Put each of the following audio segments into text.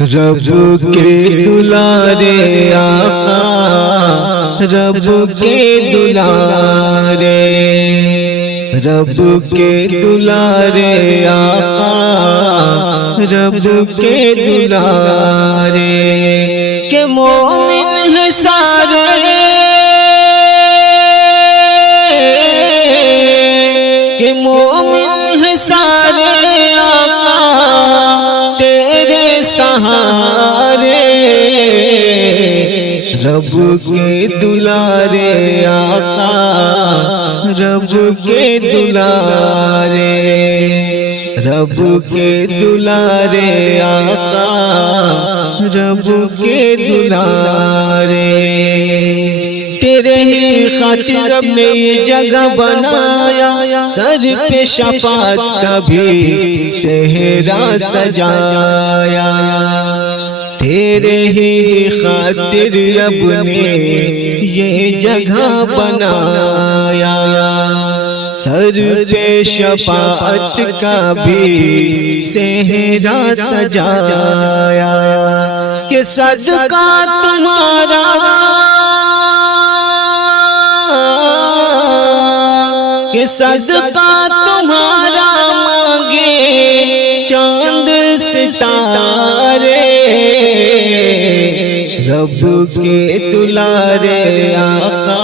رب کے دلارے آقا، رب کے دلارے، رب کے دلارے آقا، رب کے دلارے، کہ مومن ہیں سارے، کہ مومن ہیں سارے آقا تیرے سہارے، رب کے دلارے آقا، رب کے دلارے، رب کے دلارے آقا، رب کے دلارے، تیرے ہی خاطر رب نے یہ جگہ بنایا، سر پہ شفاعت کا بھی صحرا سجایا، تیرے ہی خاطر رب نے یہ جگہ بنایا، سر پہ شفاعت کا بھی صحرا سجایا، کہ صدقہ تمہارا، کہ صدقہ تمہارا مانگے چاند ستارے، رب کے دلارے آقا،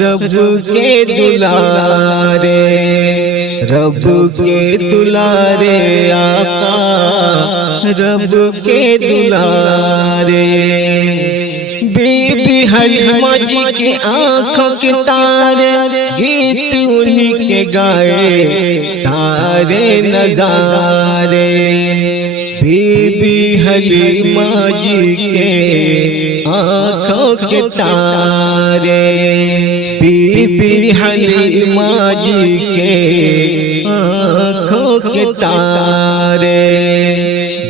رب کے دلارے، رب کے دلارے آقا، رب کے دلارے، بی بی حلیمہ جی کی آنکھوں کے تارے، گیت انہی کے گائے سارے نظارے، بی بی حلیمہ جی کے آنکھوں کے تارے، بی بی حلیمہ جی کے آنکھوں کے تارے،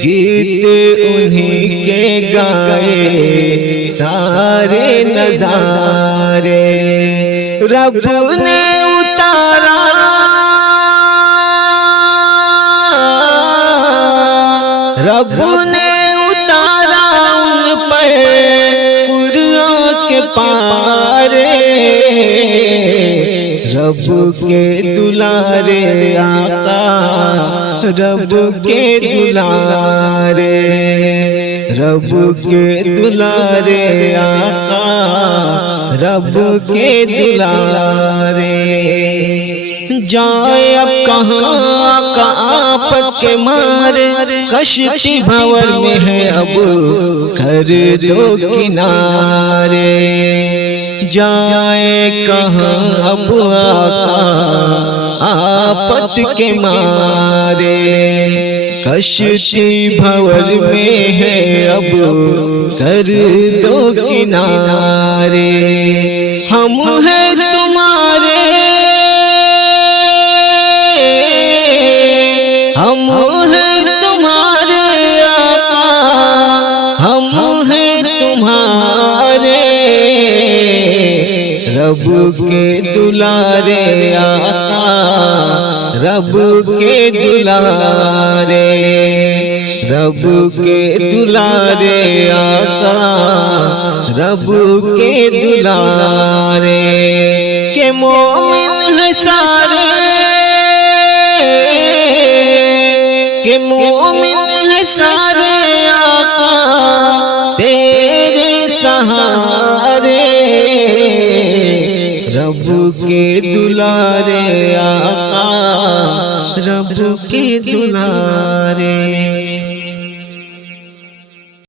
گیت انہی کے گائے سارے نظارے، رب نے اتارا، رب نے اتارا ان پر قرآن کے پارے، رب کے دلارے آقا، رب کے دلارے، رب کے دلارے آقا، رب کے دلارے، جائے اب کہاں آقا آفت کے مارے، کشتی بھور میں ہے اب کر دو کنارے، جائے کہاں اب آقا آفت کے مارے، کشتی بھور میں ہے اب کر دو کنارے، ہم ہیں تمہارے، ہم ہیں تمہارے آقا، ہم ہیں تمہارے، رب کے دلارے آقا، رب کے دلارے، رب کے دلارے آقا، رب کے دلارے، کہ مومن ہیں سارے، کہ مومن ہیں سارے آقا تیرے سہارے، رب کے دلارے آقا، رب کے دلارے۔